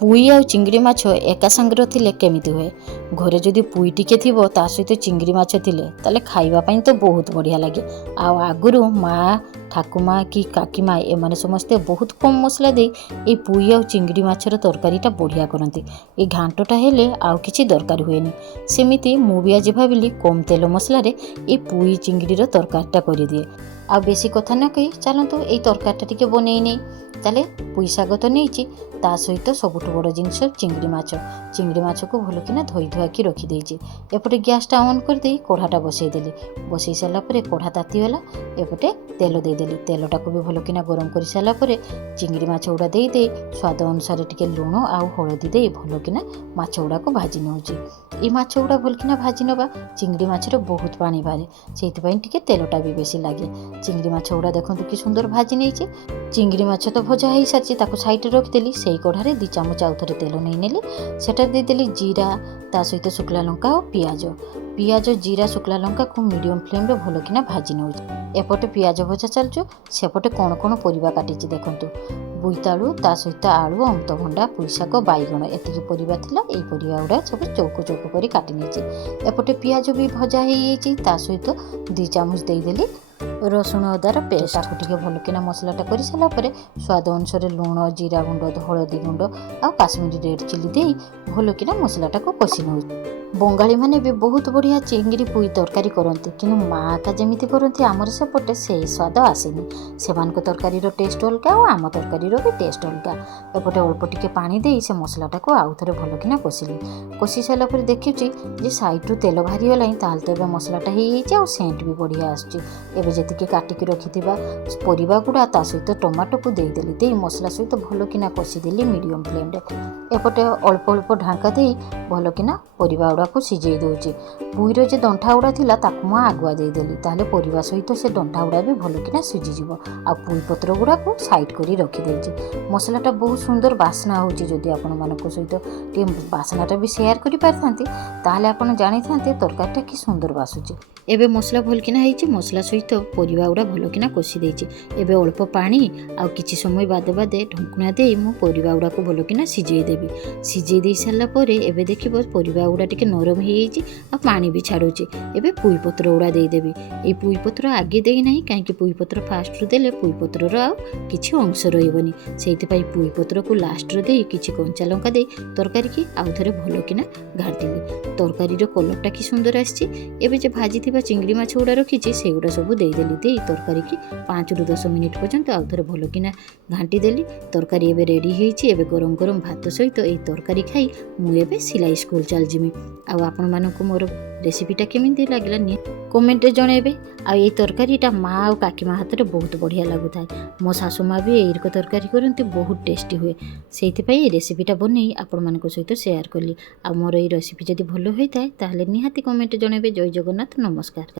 पुई आ चिंगड़ी माछ एका सांगर थिले केमिति हुए घरे जदि पुई टिके थिबो ता सहित चिंगड़ी माछ थिले ताले खाइबा पई तो बहुत बढ़िया लगे। आगुरु माँ ठाकुमा कि काकीमा एमाने समस्ते बहुत कम मसला दे ए पुई आ चिंगड़ी माछर तरकारीटा बढ़िया करती। ए घांटटा हेले आउ किछि दरकार हुएनी। सेमिति मु भी आज भाबिली कम तेल मसला रे ए पुई चिंगड़ीर तरकारीटा करिदिए। आ बेसी कथा न कही चलतु ये तरकारीटा टिके बनई नहीं ताले पुई शाग तो नहीं ता सहित सबुठ बड़ जिनस चिंगड़ी माछ को भल कि धोई धुआकी रखिदेची। एपटे गैसटा ऑन करदे कढ़ाटा बसईदेली। बसई सारापर कढ़ा तातीगला। एपटे तेल देदेली। तेलटा को भी भल कि गरम कर सारापर चिंगड़ी माछ गुड़ा दे स्वाद अनुसार टिके लुण आउ हलदी दे भल कि माछ गुड़ा को भाजी नौची। ये माछ गुड़ा भल कि भाजी नवा चिंगड़ी माछर बहुत पानी बाहरे से तेलटा भी बेसी लगे। चिंगड़ी माछ गुड़ा देखो कि सुंदर भाजी नहीं। चिंगड़ी माछ तो भजा हो सारी सैड रखिदेली। से कढ़ारे 2 चामच आउ थे तेल नहीं नेली। सेटा देदेली जीरा ता सहित शुक्ला लंका और पियाज जीरा शुक्ला लंका को मीडियम फ्लेम रे भल कि भाजी नौ। एपटे पियाज भजा चलचु सेपटे कौन कौन परिबा काटिची देखंतु। बोईतालु ता सहित आलू अमृतभंडा पुईशाक बैगण एतिकी परिबा थिला। एई परिबा गुडा सब चौको चौको करी काटी नेची। एपटे पियाज भी भजा हो जाइए ता सहित 2 चामच देदेली रसुण अदार पेस्ट टिके भल कि मसलाटा कर सारापर स्वाद अनुसार लुण जीरा गुंड हलदी गुंड आ काश्मीरी रेड चिली दे भल कि मसलाटा को कषि नौ। बंगाली माने भी बहुत बढ़िया चिंगड़ी पुई तरकारी करती कि माँ का जमी करती आमर सेपटे से स्वाद आसेनी। से तरकारी टेस्ट अलग और आम तरकारी भी टेस्ट अलग। एपटे अल्प टिके पानी दे से मसलाटा को आउ थे भल कि कषिली। कषि सारापर देखुची जे साइड्रु तेल बाहरी गलानी ताल तो मसलाटा हो सेंट भी बढ़िया आसुची। जी काटिकी रखि परिबा गुड़ा ता सहित टमाटो को देदेली। दे मसला सहित भल कि कषिदेली मीडियम फ्लेम रे। एपटे अल्प अल्प ढांका दे भल कि परिबा गुड़ा को सिझे दूची। पुईर जो दंठा गुड़ा थिला ताकु मैं आगुआ देदेली ताले परिबा सहित से दंठा गुड़ा भी भल कि सिझीज। आ पुई पत्र गुड़ा को साइड करी रखिदेची। मसलाटा बहुत सुंदर बास्ना होची। जदि आपण मानक सहित बास्नाटा भी शेयर करि पारथांती ताले आपण जानि थांते तरकारीटा कि सुंदर बासुची। एबे मसला भल कि मसला सहित परिबा गुड़ा भल कि कषि देची। एबे अल्प पानी आ किछि समय बादे बादे ढंकुना दे मु परिबा गुड़ा को भल कि सिझे देबी। सिझे दे सारा पर एबे देखिबो परिबा गुड़ा टिके नरम हो जाइए आ पानी भी छाड़ुची। एबे पुई पत्र गुड़ा देदेवी। ये पुई पत्र आगे दे ना कहीं पुई पत्र फास्ट देले पुई पत्र आ किछि अंश रही से पुई पत्र को लास्ट दे किछि कंचा लंका दे तरकारी की आउ थे भल कि घाटिली। तरकारी कलरटा कि सुंदर आसी। भाजी चिंगड़ी माछ गुड़ा रखी से गुड़ा सब देदेली। दे तरकारी की 5 ରୁ 10 मिनिट पर्यंत आउ थे भल कि घाटी देली। तरकारी एबे रेडी होइछि। एबे गरम गरम भात सहित ये तरकारी खाई मुझे सिलाई स्कूल चल जिमी। आपण मानक मोर रेसिपीटा केमिति लागला नि कमेंट रे जणेबे। आ ये तरकारीटा माँ आ काकी माँ हाथ में बहुत बढ़िया लगुता है। मो सासू माँ भी यही तरकारी करती बहुत टेस्टी हुए। से रेसिपीटा बनई आपण मान सहित शेयर कली। आ मोर ये रेसिपी जदि भल होता है ताहले निहाती कमेंट जणेबे। जय जगन्नाथ नमस्कार।